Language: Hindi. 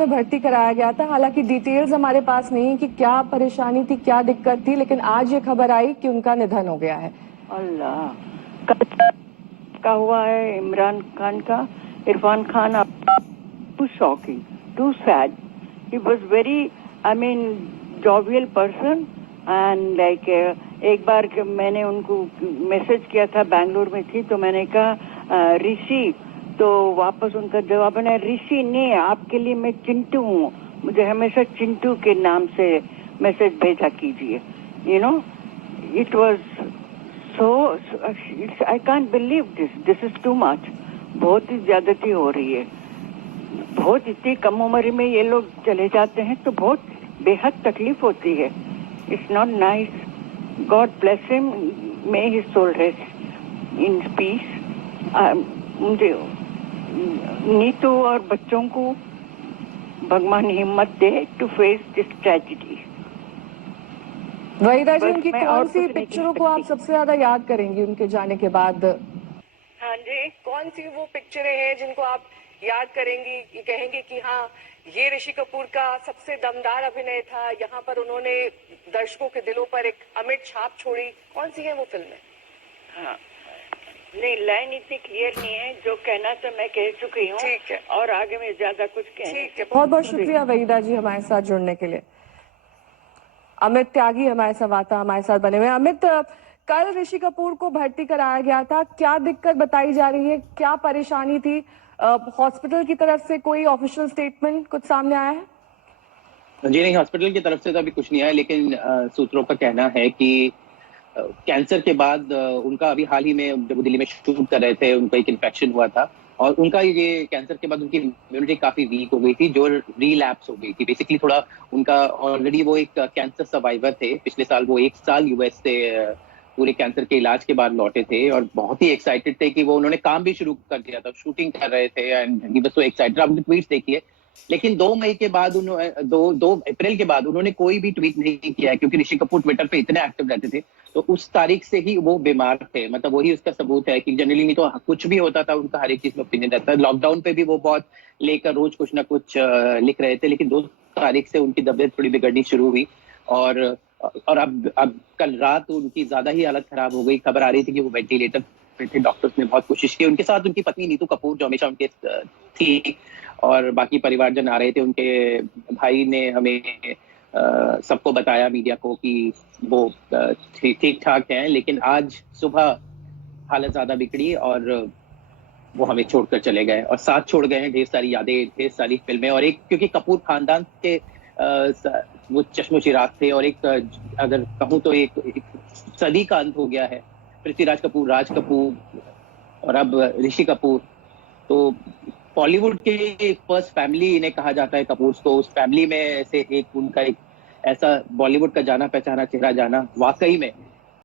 में भर्ती कराया गया था। हालांकि डिटेल्स हमारे पास नहीं कि क्या परेशानी थी, क्या दिक्कत थी, लेकिन आज ये खबर आई कि उनका निधन हो गया है। अल्लाह, का हुआ है इमरान खान का, Irfan Khan. Too shocking, too sad. He was very, I mean, jovial person and like एक बार मैंने उनको मैसेज किया था, बैंगलोर में थी, तो मैंने कहा ऋषि, तो वापस उनका जवाब है ऋषि नहीं, आपके लिए मैं चिंटू हूँ, मुझे हमेशा चिंटू के नाम से मैसेज भेजा कीजिए। You know, it was so, I can't believe this is too much. बहुत ही ज्यादती हो रही है, बहुत इतनी कम उम्र में ये लोग चले जाते हैं तो बहुत बेहद तकलीफ होती है। It's not nice. God bless him, may his soul rest in peace. मुझे, नीतू और बच्चों को भगवान हिम्मत दे to face this tragedy. Waheeda ji, उनकी कौन सी पिक्चरों को आप सबसे ज्यादा याद करेंगी उनके जाने के बाद? हाँ जी, कौन सी वो पिक्चरें हैं जिनको आप याद करेंगी, कहेंगे कि हाँ, ये ऋषि कपूर का सबसे दमदार अभिनय था, यहाँ पर उन्होंने दर्शकों के दिलों पर एक अमिट छाप छोड़ी? कौन सी है वो फिल्में? हाँ, नहीं, लाइन इतनी क्लियर नहीं है, जो कहना था मैं कह चुकी हूँ। ठीक है, और आगे में ज्यादा कुछ ठीक है। बहुत बहुत शुक्रिया वहीदा जी हमारे साथ जुड़ने के लिए। अमित त्यागी हमारे साथ बने हुए। अमित, कल ऋषि कपूर को भर्ती कराया गया था, क्या दिक्कत बताई जा रही है, क्या परेशानी थी? हॉस्पिटल की तरफ से कोई ऑफिशियल स्टेटमेंट कुछ सामने आया है? जी नहीं, हॉस्पिटल की तरफ से तो अभी कुछ नहीं आया, लेकिन सूत्रों का कहना है कि कैंसर के बाद उनका अभी हाल ही में जब वो दिल्ली में शूट कर रहे थे, उनका एक इन्फेक्शन हुआ था और उनका ये कैंसर के बाद उनकी इम्यूनिटी काफी वीक हो गई थी, जो रीलैप्स हो गई थी। बेसिकली थोड़ा उनका, ऑलरेडी वो एक कैंसर सर्वाइवर थे। पिछले साल वो 1 साल यूएस से पूरे कैंसर के इलाज के बाद लौटे थे और बहुत ही एक्साइटेड थे कि वो, उन्होंने काम भी शुरू कर दिया था, शूटिंग कर रहे थे and he was so excited. आपने ट्वीट्स देखिए, लेकिन 2 मई के बाद उन्होंने 2 अप्रैल के बाद उन्होंने कोई भी ट्वीट नहीं किया, क्योंकि ऋषि कपूर ट्विटर पे इतने एक्टिव रहते थे। तो उस तारीख से ही वो बीमार थे, मतलब वही उसका सबूत है कि जनरली नहीं तो कुछ भी होता था उनका हर एक चीज में ओपिनियन रहता है। लॉकडाउन पे भी वो बहुत लेकर रोज कुछ ना कुछ लिख रहे थे, लेकिन 2 तारीख से उनकी तबीयत थोड़ी बिगड़नी शुरू हुई और अब कल रात उनकी ज्यादा ही हालत खराब हो गई। खबर आ रही थी कि वो वेंटिलेटर पे थे। डॉक्टर्स ने बहुत कोशिश की, उनके साथ उनकी पत्नी नीतू कपूर जो हमेशा उनके थी और बाकी परिवारजन आ रहे थे। उनके भाई ने हमें सबको बताया, मीडिया को, कि वो ठीक ठाक हैं, लेकिन आज सुबह हालत ज्यादा बिगड़ी और वो हमें छोड़कर चले गए और साथ छोड़ गए हैं ढेर सारी यादें, ढेर सारी फिल्में और एक, क्योंकि कपूर खानदान के वो चश्मो चिराग थे और एक, अगर कहूँ तो एक सदी का अंत हो गया है। पृथ्वीराज कपूर, राज कपूर और अब ऋषि कपूर। तो बॉलीवुड के फर्स्ट फैमिली इन्हें कहा जाता है कपूर को। उस फैमिली में से एक, उनका एक ऐसा बॉलीवुड का जाना पहचाना चेहरा जाना वाकई में